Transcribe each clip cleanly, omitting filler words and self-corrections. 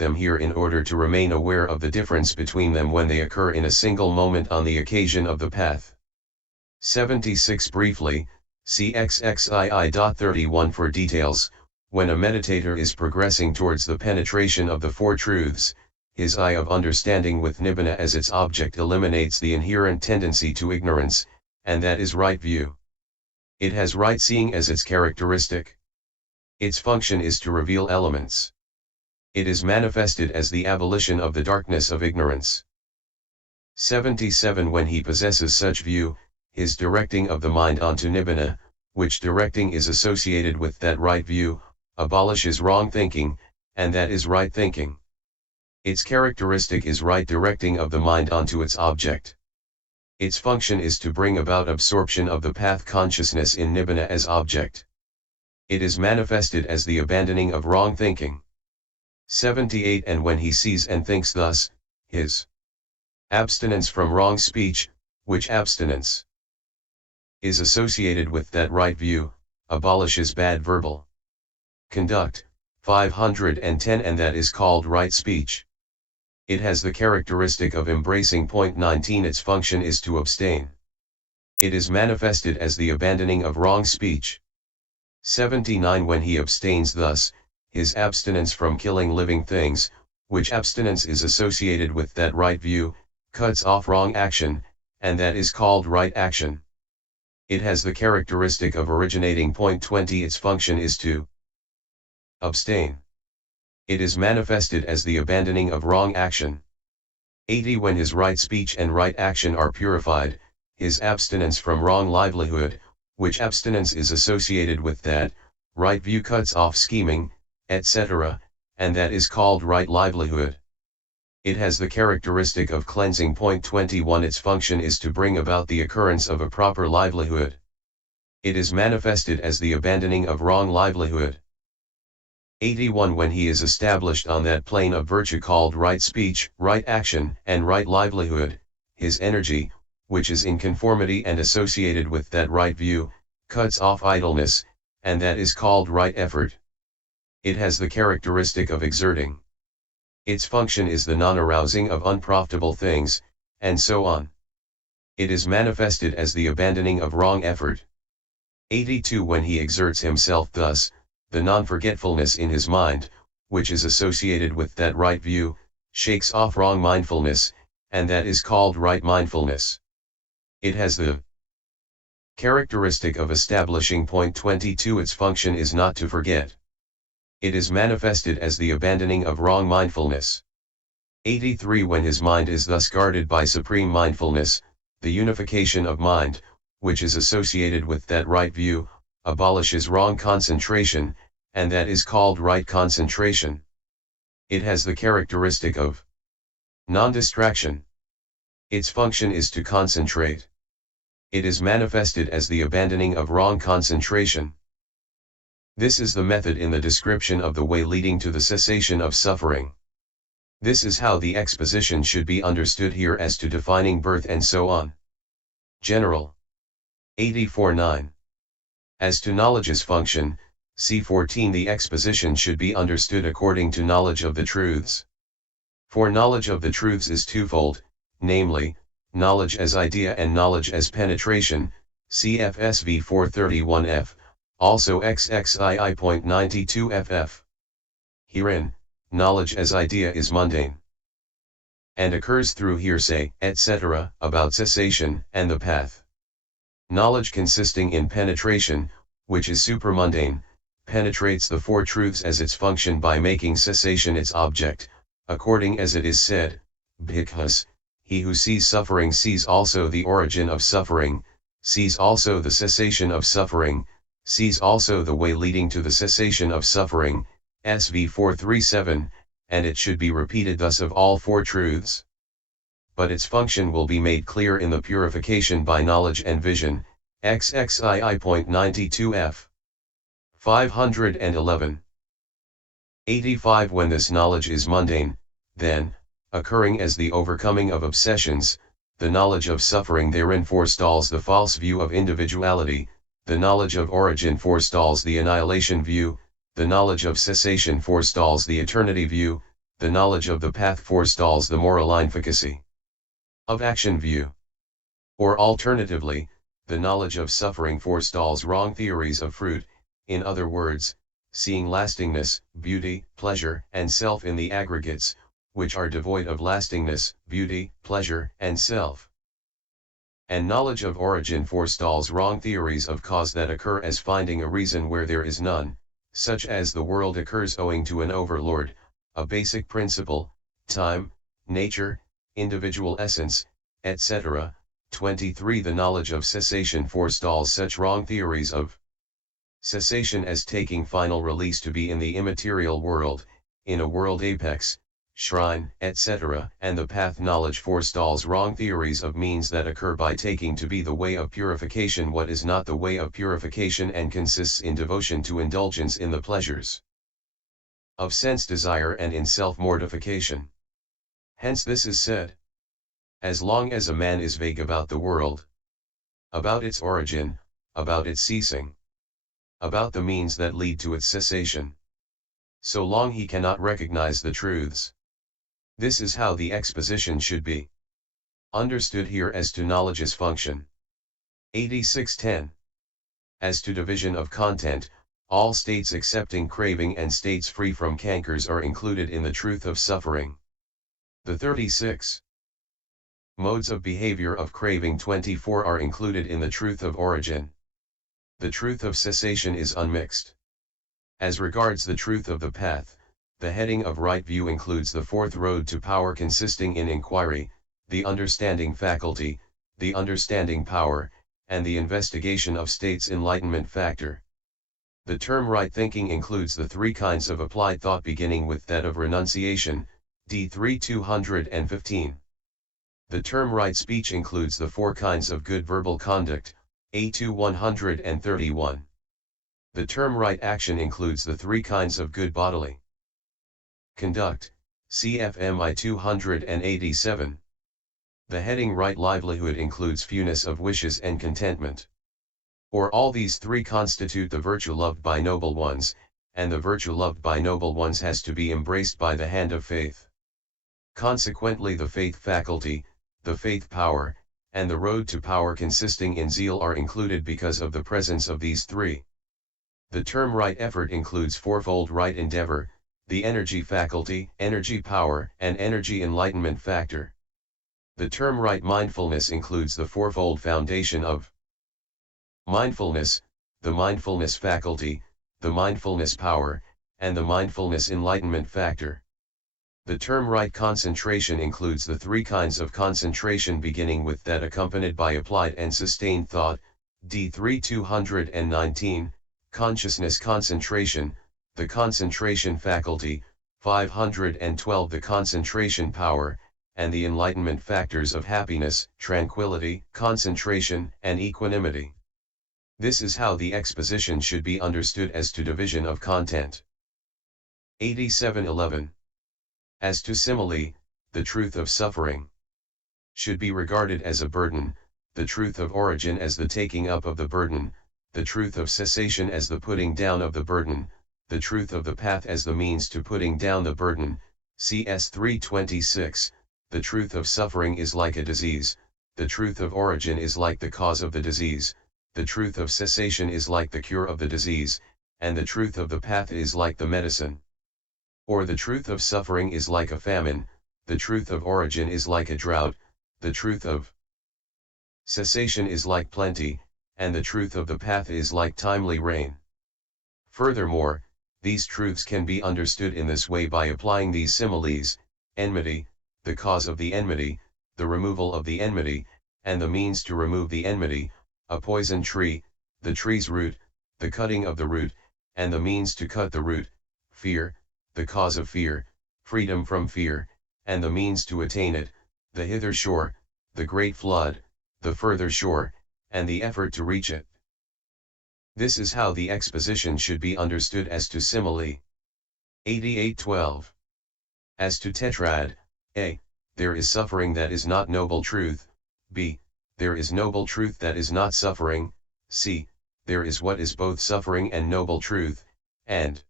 them here in order to remain aware of the difference between them when they occur in a single moment on the occasion of the path. 76 Briefly, see XXII.31 for details. When a meditator is progressing towards the penetration of the Four Truths, his eye of understanding with Nibbana as its object eliminates the inherent tendency to ignorance, and that is right view. It has right seeing as its characteristic. Its function is to reveal elements. It is manifested as the abolition of the darkness of ignorance. 77 When he possesses such view, his directing of the mind onto Nibbana, which directing is associated with that right view, abolishes wrong thinking, and that is right thinking. Its characteristic is right directing of the mind onto its object. Its function is to bring about absorption of the path consciousness in Nibbana as object. It is manifested as the abandoning of wrong thinking. 78 And when he sees and thinks thus, his abstinence from wrong speech, which abstinence is associated with that right view, abolishes bad verbal conduct. 510 And that is called right speech. It has the characteristic of embracing. 19 Its function is to abstain. It is manifested as the abandoning of wrong speech. 79 When he abstains thus, his abstinence from killing living things, which abstinence is associated with that right view, cuts off wrong action, and that is called right action. It has the characteristic of originating. 20 Its function is to abstain. It is manifested as the abandoning of wrong action. 80 When his right speech and right action are purified, his abstinence from wrong livelihood, which abstinence is associated with that right view, cuts off scheming, etc., and that is called right livelihood. It has the characteristic of cleansing. 21 Its function is to bring about the occurrence of a proper livelihood. It is manifested as the abandoning of wrong livelihood. 81 When he is established on that plane of virtue called right speech, right action, and right livelihood, his energy, which is in conformity and associated with that right view, cuts off idleness, and that is called right effort. It has the characteristic of exerting. Its function is the non-arousing of unprofitable things, and so on. It is manifested as the abandoning of wrong effort. 82 When he exerts himself thus, the non-forgetfulness in his mind, which is associated with that right view, shakes off wrong mindfulness, and that is called right mindfulness. It has the characteristic of establishing. 22 Its function is not to forget. It is manifested as the abandoning of wrong mindfulness. 83 When his mind is thus guarded by supreme mindfulness, the unification of mind, which is associated with that right view, abolishes wrong concentration, and that is called right concentration. It has the characteristic of non-distraction. Its function is to concentrate. It is manifested as the abandoning of wrong concentration. This is the method in the description of the way leading to the cessation of suffering. This is how the exposition should be understood here as to defining birth and so on. General. 84-9. As to knowledge's function, see 14. The exposition should be understood according to knowledge of the truths. For knowledge of the truths is twofold, namely, knowledge as idea and knowledge as penetration, CFSV 431F, also XXII.92FF. Herein, knowledge as idea is mundane, and occurs through hearsay, etc., about cessation and the path. Knowledge consisting in penetration, which is supramundane, penetrates the Four Truths as its function by making cessation its object, according as it is said, because, he who sees suffering sees also the origin of suffering, sees also the cessation of suffering, sees also the way leading to the cessation of suffering, SV 437, and it should be repeated thus of all Four Truths. But its function will be made clear in the purification by knowledge and vision, XXII.92F. 511. 85 When this knowledge is mundane, then, occurring as the overcoming of obsessions, the knowledge of suffering therein forestalls the false view of individuality, the knowledge of origin forestalls the annihilation view, the knowledge of cessation forestalls the eternity view, the knowledge of the path forestalls the moral efficacy of action view. Or alternatively, the knowledge of suffering forestalls wrong theories of fruit, in other words, seeing lastingness, beauty, pleasure, and self in the aggregates, which are devoid of lastingness, beauty, pleasure, and self. And knowledge of origin forestalls wrong theories of cause that occur as finding a reason where there is none, such as the world occurs owing to an overlord, a basic principle, time, nature, individual essence, etc. 23. The knowledge of cessation forestalls such wrong theories of cessation as taking final release to be in the immaterial world, in a world apex, shrine, etc. And the path knowledge forestalls wrong theories of means that occur by taking to be the way of purification what is not the way of purification and consists in devotion to indulgence in the pleasures of sense desire and in self-mortification. Hence this is said, as long as a man is vague about the world, about its origin, about its ceasing, about the means that lead to its cessation, so long he cannot recognize the truths. This is how the exposition should be understood here as to knowledge's function. 8610. As to division of content, all states excepting craving and states free from cankers are included in the truth of suffering. The 36 modes of behavior of craving 24 are included in the truth of origin. The truth of cessation is unmixed. As regards the truth of the path, the heading of right view includes the fourth road to power consisting in inquiry, the understanding faculty, the understanding power, and the investigation of states enlightenment factor. The term right thinking includes the three kinds of applied thought beginning with that of renunciation, D3 215. The term right speech includes the four kinds of good verbal conduct, A2 131. The term right action includes the three kinds of good bodily conduct, CFMI 287. The heading right livelihood includes fewness of wishes and contentment. Or all these three constitute the virtue loved by noble ones, and the virtue loved by noble ones has to be embraced by the hand of faith. Consequently the faith faculty, the faith power, and the road to power consisting in zeal are included because of the presence of these three. The term right effort includes fourfold right endeavor, the energy faculty, energy power, and energy enlightenment factor. The term right mindfulness includes the fourfold foundation of mindfulness, the mindfulness faculty, the mindfulness power, and the mindfulness enlightenment factor. The term right concentration includes the three kinds of concentration beginning with that accompanied by applied and sustained thought, D3 219, consciousness concentration, the concentration faculty, 512 the concentration power, and the enlightenment factors of happiness, tranquility, concentration, and equanimity. This is how the exposition should be understood as to division of content. 8711. As to simile, the truth of suffering should be regarded as a burden, the truth of origin as the taking up of the burden, the truth of cessation as the putting down of the burden, the truth of the path as the means to putting down the burden. CS 326, the truth of suffering is like a disease, the truth of origin is like the cause of the disease, the truth of cessation is like the cure of the disease, and the truth of the path is like the medicine. Or the truth of suffering is like a famine, the truth of origin is like a drought, the truth of cessation is like plenty, and the truth of the path is like timely rain. Furthermore, these truths can be understood in this way by applying these similes: enmity, the cause of the enmity, the removal of the enmity, and the means to remove the enmity, a poison tree, the tree's root, the cutting of the root, and the means to cut the root, fear, the cause of fear, freedom from fear, and the means to attain it, the hither shore, the great flood, the further shore, and the effort to reach it. This is how the exposition should be understood as to simile. 8812. As to tetrad, A. There is suffering that is not noble truth, B. There is noble truth that is not suffering, C. There is what is both suffering and noble truth, and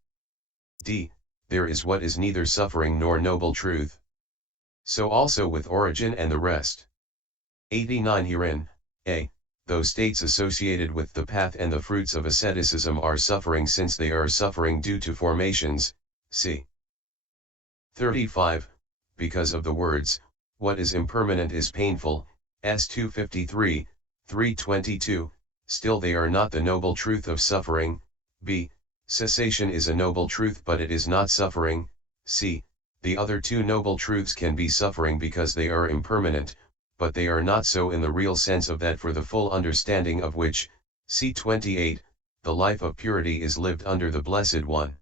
D. there is what is neither suffering nor noble truth. So also with origin and the rest. 89 Herein, a. Those states associated with the path and the fruits of asceticism are suffering, since they are suffering due to formations, c. 35, because of the words, what is impermanent is painful, s. 253, 322, still they are not the noble truth of suffering, b. Cessation is a noble truth but it is not suffering, c. The other two noble truths can be suffering because they are impermanent, but they are not so in the real sense of that, for the full understanding of which, c. 28, the life of purity is lived under the Blessed One.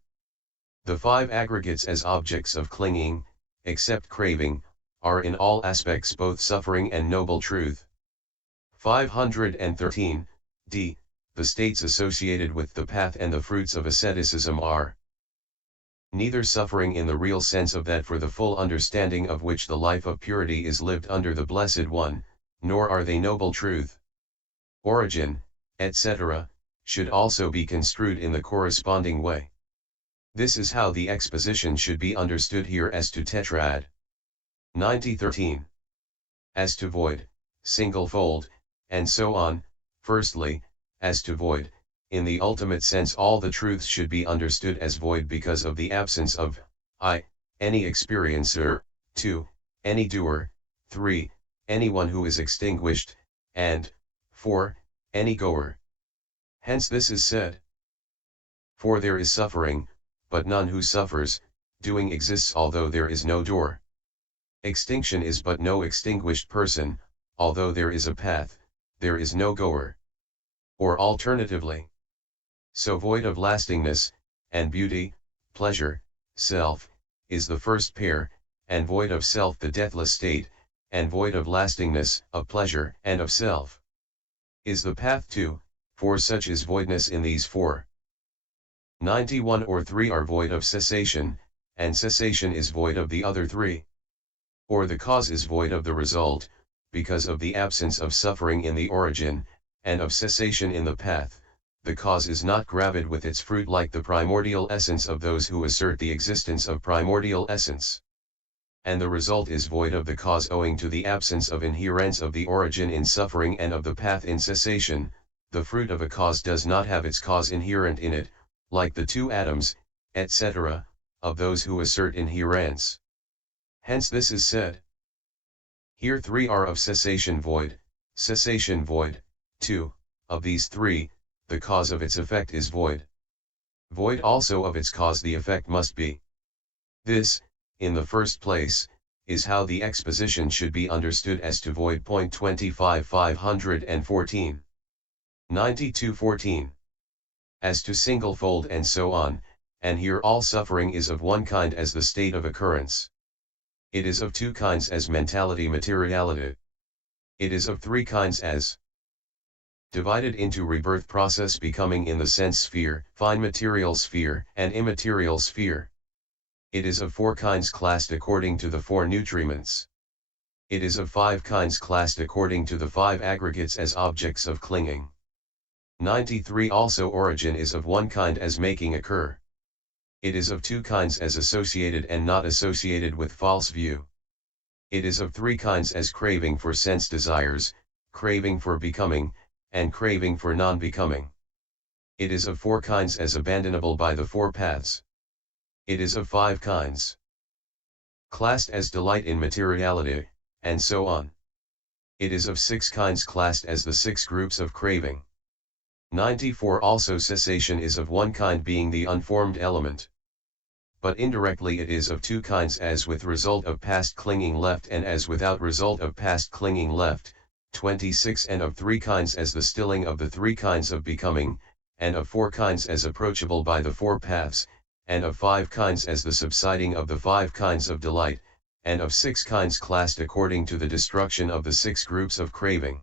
The five aggregates as objects of clinging, except craving, are in all aspects both suffering and noble truth. 513, d. The states associated with the path and the fruits of asceticism are neither suffering in the real sense of that, for the full understanding of which the life of purity is lived under the Blessed One, nor are they noble truth. Origin, etc., should also be construed in the corresponding way. This is how the exposition should be understood here as to tetrad. 9013. As to void, single-fold, and so on. Firstly, as to void, in the ultimate sense all the truths should be understood as void because of the absence of I, any experiencer, 2, any doer, 3, anyone who is extinguished, and 4, any goer. Hence this is said. For there is suffering, but none who suffers, doing exists although there is no door. Extinction is but no extinguished person, although there is a path, there is no goer. Or alternatively, so void of lastingness, and beauty, pleasure, self, is the first pair, and void of self the deathless state, and void of lastingness, of pleasure, and of self, is the path too, for such is voidness in these four. 91 or 3 are void of cessation, and cessation is void of the other 3. Or the cause is void of the result, because of the absence of suffering in the origin, and of cessation in the path. The cause is not gravid with its fruit like the primordial essence of those who assert the existence of primordial essence. And the result is void of the cause owing to the absence of inherence of the origin in suffering and of the path in cessation. The fruit of a cause does not have its cause inherent in it, like the two atoms, etc., of those who assert inherence. Hence this is said. Here 3 are of cessation void, 2, of these 3, the cause of its effect is void. Void also of its cause the effect must be. This, in the first place, is how the exposition should be understood as to void. 25 514. 9214. As to single-fold and so on, and here all suffering is of one kind as the state of occurrence. It is of 2 kinds as mentality materiality. It is of 3 kinds as divided into rebirth process becoming in the sense sphere, fine material sphere, and immaterial sphere. It is of 4 kinds classed according to the 4 nutriments. It is of 5 kinds classed according to the 5 aggregates as objects of clinging. 93 Also origin is of 1 kind as making occur. It is of 2 kinds as associated and not associated with false view. It is of 3 kinds as craving for sense desires, craving for becoming, and craving for non-becoming. It is of 4 kinds as abandonable by the 4 paths. It is of 5 kinds classed as delight in materiality, and so on. It is of 6 kinds classed as the 6 groups of craving. 94 Also cessation is of 1 kind being the unformed element. But indirectly it is of 2 kinds as with result of past clinging left and as without result of past clinging left. 26 And of 3 kinds as the stilling of the 3 kinds of becoming, and of 4 kinds as approachable by the 4 paths, and of 5 kinds as the subsiding of the 5 kinds of delight, and of 6 kinds classed according to the destruction of the 6 groups of craving.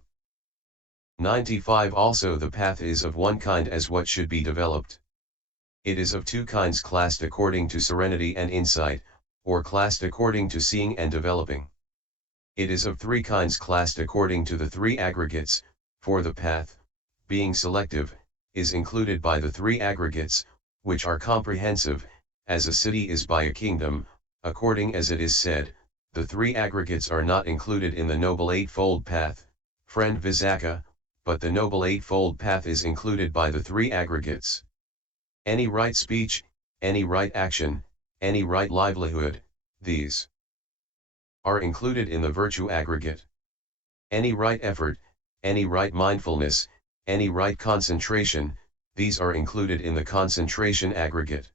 95 Also the path is of 1 kind as what should be developed. It is of 2 kinds classed according to serenity and insight, or classed according to seeing and developing. It is of 3 kinds classed according to the 3 aggregates, for the path, being selective, is included by the 3 aggregates, which are comprehensive, as a city is by a kingdom, according as it is said, the three aggregates are not included in the Noble Eightfold Path, friend Visakha, but the Noble Eightfold Path is included by the three aggregates. Any right speech, any right action, any right livelihood, these are included in the virtue aggregate. Any right effort, any right mindfulness, any right concentration, these are included in the concentration aggregate.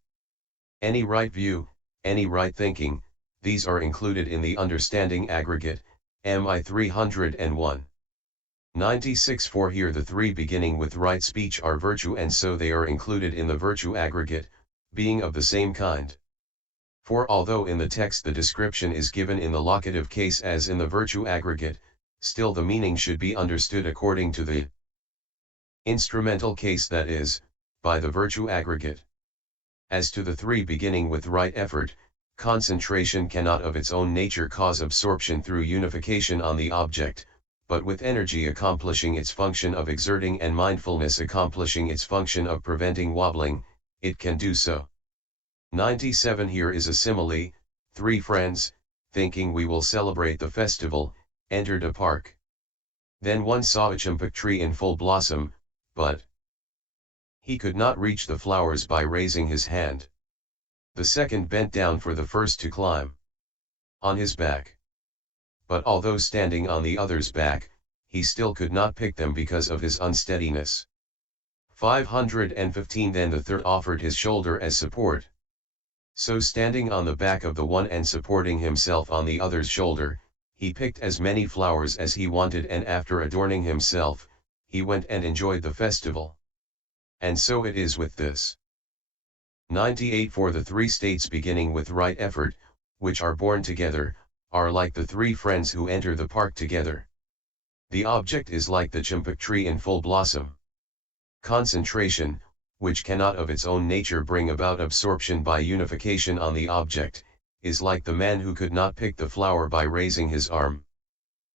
Any right view, any right thinking, these are included in the understanding aggregate, MI 301. 96 For here the three beginning with right speech are virtue, and so they are included in the virtue aggregate, being of the same kind. For although in the text the description is given in the locative case as in the virtue aggregate, still the meaning should be understood according to the instrumental case, that is, by the virtue aggregate. As to the three beginning with right effort, concentration cannot of its own nature cause absorption through unification on the object, but with energy accomplishing its function of exerting and mindfulness accomplishing its function of preventing wobbling, it can do so. 97 Here is a simile: three friends, thinking we will celebrate the festival, entered a park. Then one saw a champak tree in full blossom, but he could not reach the flowers by raising his hand. The second bent down for the first to climb on his back. But although standing on the other's back, he still could not pick them because of his unsteadiness. 515 Then the third offered his shoulder as support. So standing on the back of the one and supporting himself on the other's shoulder, he picked as many flowers as he wanted, and after adorning himself, he went and enjoyed the festival. And so it is with this. 98 For the three states beginning with right effort, which are born together, are like the three friends who enter the park together. The object is like the champak tree in full blossom. Concentration, which cannot of its own nature bring about absorption by unification on the object, is like the man who could not pick the flower by raising his arm.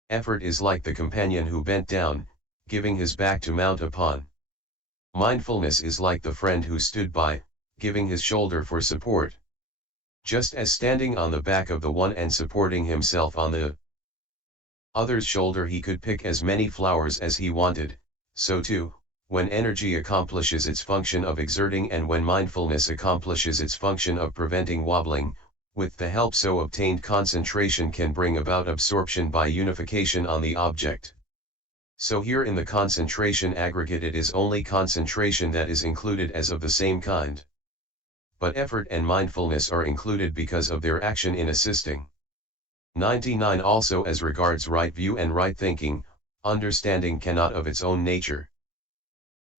Effort is like the companion who bent down, giving his back to mount upon. Mindfulness is like the friend who stood by, giving his shoulder for support. Just as standing on the back of the one and supporting himself on the other's shoulder he could pick as many flowers as he wanted, so too, when energy accomplishes its function of exerting and when mindfulness accomplishes its function of preventing wobbling, with the help so obtained concentration can bring about absorption by unification on the object. So here in the concentration aggregate it is only concentration that is included as of the same kind. But effort and mindfulness are included because of their action in assisting. 99 Also as regards right view and right thinking, understanding cannot of its own nature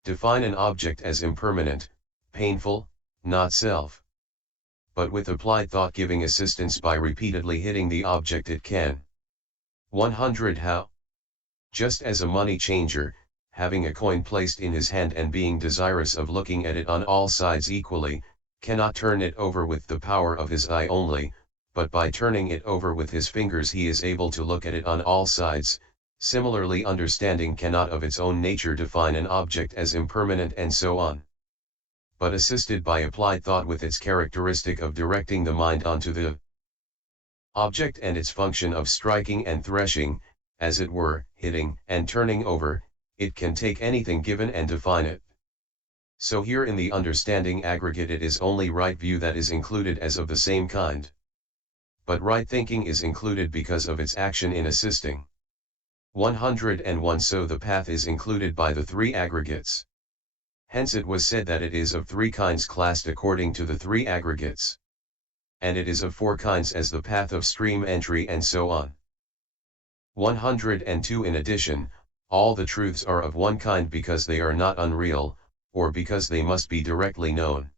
define an object as impermanent, painful, not self. But with applied thought giving assistance by repeatedly hitting the object it can. 100 How? Just as a money changer, having a coin placed in his hand and being desirous of looking at it on all sides equally, cannot turn it over with the power of his eye only, but by turning it over with his fingers he is able to look at it on all sides. Similarly, understanding cannot of its own nature define an object as impermanent and so on. But assisted by applied thought with its characteristic of directing the mind onto the object and its function of striking and threshing, as it were, hitting and turning over, it can take anything given and define it. So here in the understanding aggregate it is only right view that is included as of the same kind. But right thinking is included because of its action in assisting. 101 So the path is included by the three aggregates. Hence it was said that it is of three kinds classed according to the three aggregates. And it is of four kinds as the path of stream entry and so on. 102 In addition, all the truths are of one kind because they are not unreal, or because they must be directly known.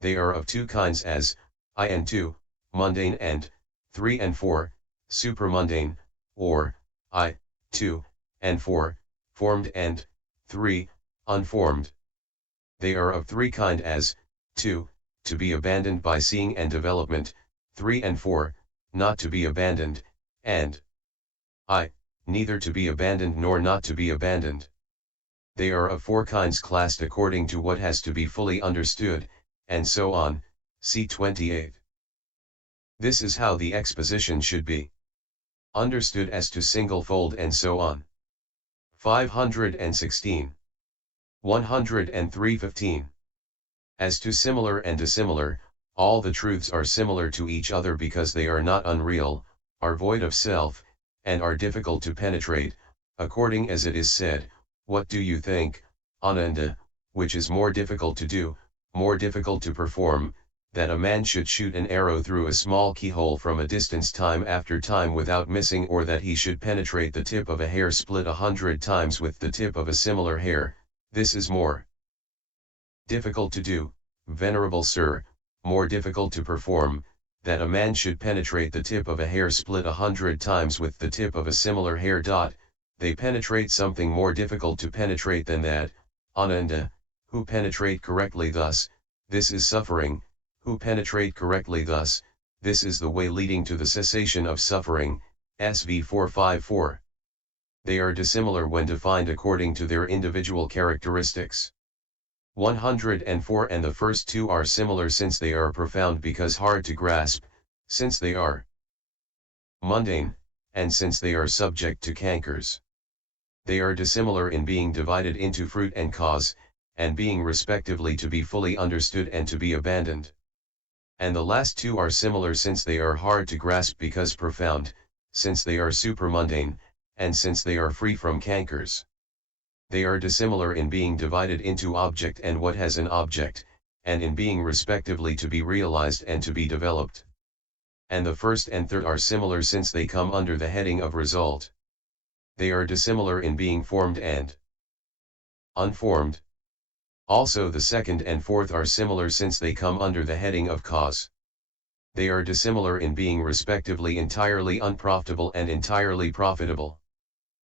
They are of two kinds as, I and 2, mundane and, 3 and 4, supramundane, or, I, 2, and 4, formed and, 3, unformed. They are of three kind as, 2, to be abandoned by seeing and development, 3 and 4, not to be abandoned, and I, neither to be abandoned nor not to be abandoned. They are of four kinds classed according to what has to be fully understood, and so on, See 28. This is how the exposition should be understood as to single-fold and so on. 516. 103:15. As to similar and dissimilar, all the truths are similar to each other because they are not unreal, are void of self, and are difficult to penetrate, according as it is said, what do you think, Ananda, which is more difficult to do, more difficult to perform, that a man should shoot an arrow through a small keyhole from a distance time after time without missing, or that he should penetrate the tip of a hair split 100 times with the tip of a similar hair? This is more difficult to do, venerable sir, more difficult to perform, that a man should penetrate the tip of a hair split 100 times with the tip of a similar hair. They penetrate something more difficult to penetrate than that, Ananda, who penetrate correctly thus, this is suffering, who penetrate correctly thus, this is the way leading to the cessation of suffering, SV 454. They are dissimilar when defined according to their individual characteristics. 104. And the first two are similar since they are profound because hard to grasp, since they are mundane, and since they are subject to cankers. They are dissimilar in being divided into fruit and cause, and being respectively to be fully understood and to be abandoned. And the last two are similar since they are hard to grasp because profound, since they are supramundane, and since they are free from cankers. They are dissimilar in being divided into object and what has an object, and in being respectively to be realized and to be developed. And the first and third are similar since they come under the heading of result. They are dissimilar in being formed and unformed. Also the second and fourth are similar since they come under the heading of cause. They are dissimilar in being respectively entirely unprofitable and entirely profitable.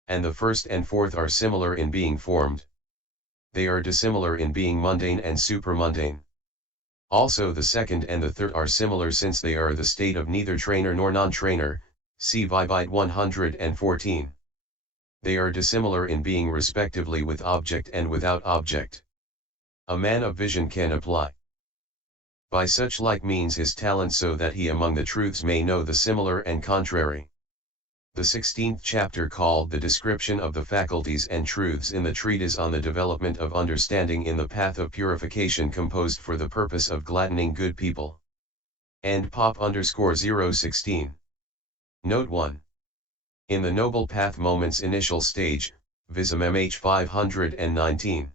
And the first and fourth are similar in being formed. They are dissimilar in being mundane and supramundane. Also the second and the third are similar since they are the state of neither trainer nor non-trainer, see Vibite 114. They are dissimilar in being respectively with object and without object. A man of vision can apply by such like means his talent so that he among the truths may know the similar and contrary. The 16th chapter, called The Description of the Faculties and Truths in the Treatise on the Development of Understanding in the Path of Purification, composed for the purpose of gladdening good people. And Pop_016. Note 1. In the Noble Path Moments initial stage, Vism MH 519.